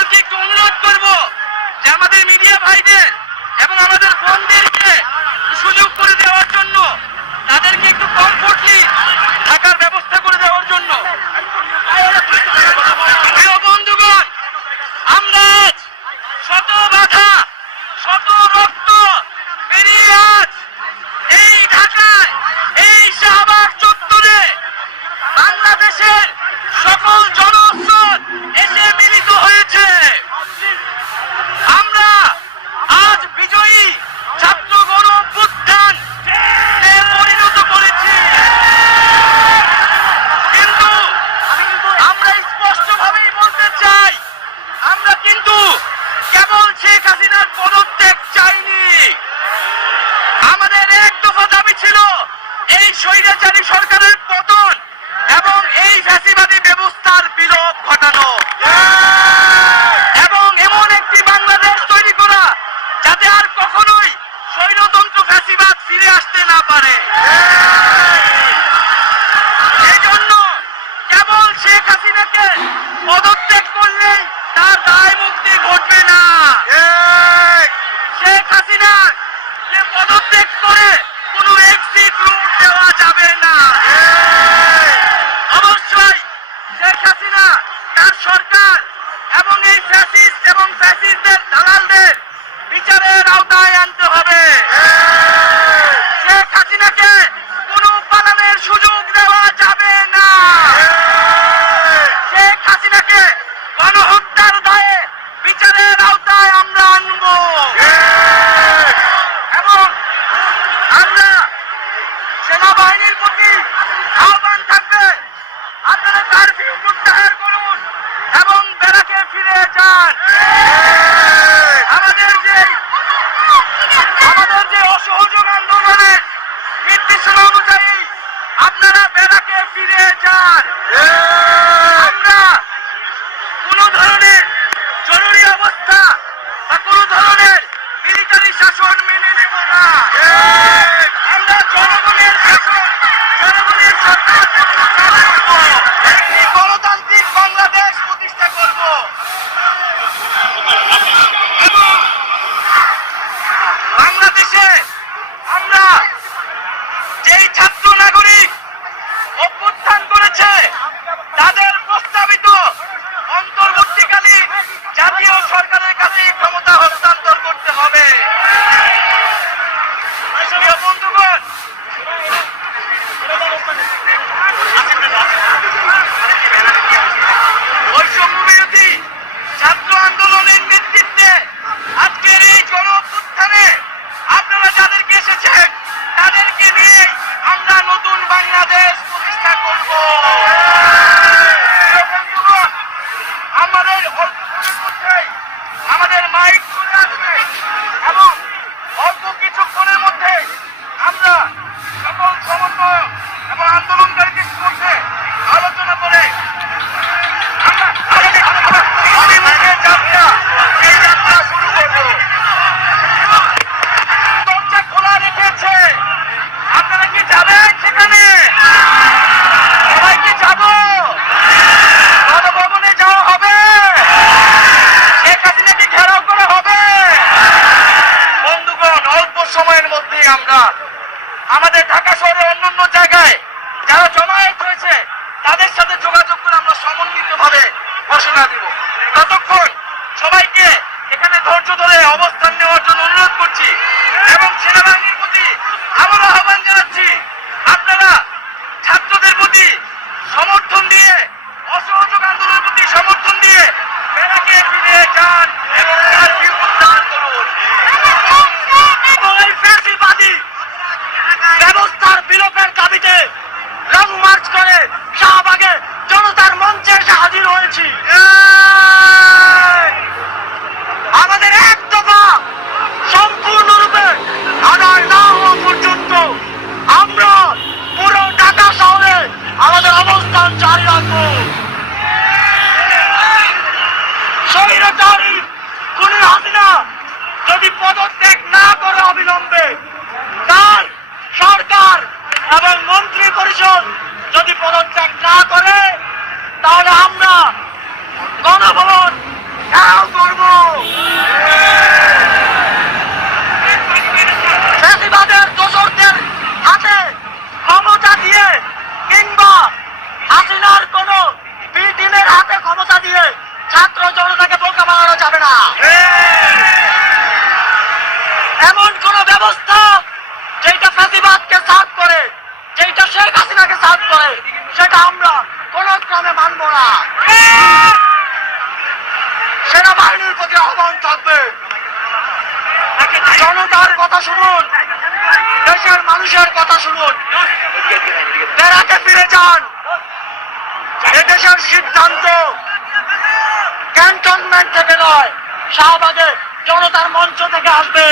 আমি একটু অনুরোধ করব যে ব্যবস্থা করে দেওয়ার জন্য। বন্ধুগণ, আমরা শত বাধা, শত রক্ত পেরিয়ে আজ এই ঢাকায় এই শাহবাগ চত্বরে বাংলাদেশের সকল জনস্রোত এসে মিলিত হয়েছে। আমরা আজ বিজয়ী ছাত্র গণ অভ্যুত্থান পরিণত করেছি। কিন্তু আমরা স্পষ্টভাবেই বলতে চাই, আমরা কিন্তু কেবল শেখ হাসিনার পদত্যাগ চাইনি। আমাদের এক দফা দাবি ছিল, এই স্বৈরাচারী সরকারের ফিরে আসতে না পারে। এই জন্য কেবল শেখ হাসিনাকে পদত্যাগ করলেই তার দায় মুক্তি ঘটবে না। শেখ হাসিনা যে পদত্যাগ করে কোনো এক্সিট রুট দেওয়া যাবে না। অবশ্যই শেখ হাসিনা, তার সরকার এবং এই ফ্যাসিস্ট এবং ফ্যাসিস্টদের দালালদের বিচারের আওতায় আনতে হবে। শেখ হাসিনাকে কোনো পালানের সুযোগ দেওয়া যাবে না শেখ হাসিনাকে গণহত্যার দায়ে বিচারের আওতায় আমরা আনব এবং আমরা সেনাবাহিনীর প্রতি আহ্বান থাকবে আপনারা কারফিউ প্রত্যাহার করুন এবং ব্যারাকে ফিরে যান আমাদের যে আমাদের যে অসহযোগ আন্দোলনের নির্দেশনা অনুযায়ী আপনারা ব্যারাকে ফিরে যান আমরা কোনো ধরনের জরুরি অবস্থা বা কোনো ধরনের মিলিটারি শাসন মেনে নেব না আমরা জনগণের শাসন জনগণের সরকার প্রতিষ্ঠা করব একটি গণতান্ত্রিক বাংলাদেশ প্রতিষ্ঠা করব এবং বাংলাদেশে আমরা যেই ছাত্র নাগরিক অভ্যুত্থান করেছে। তাদের স্বৈরাচারী যদি পদত্যাগ না করে অবিলম্বে তার সরকার এবং মন্ত্রী পরিষদ যদি পদত্যাগ এমন কোন ব্যবস্থা যেটা ফ্যাসিবাদকে সাথ করে, যেটা শেখ হাসিনাকে সাথ করে, সেটা আমরা কোন ক্রমে মানব না। সেনাবাহিনীর প্রতি আহ্বান থাকবে। জনতার কথা শুনুন, দেশের মানুষের কথা শুনুন। বেড়াতে ফিরে যান। এদেশের সিদ্ধান্ত ক্যান্টনমেন্ট থেকে নয়, শাহবাগে জনতার মঞ্চ থেকে আসবে।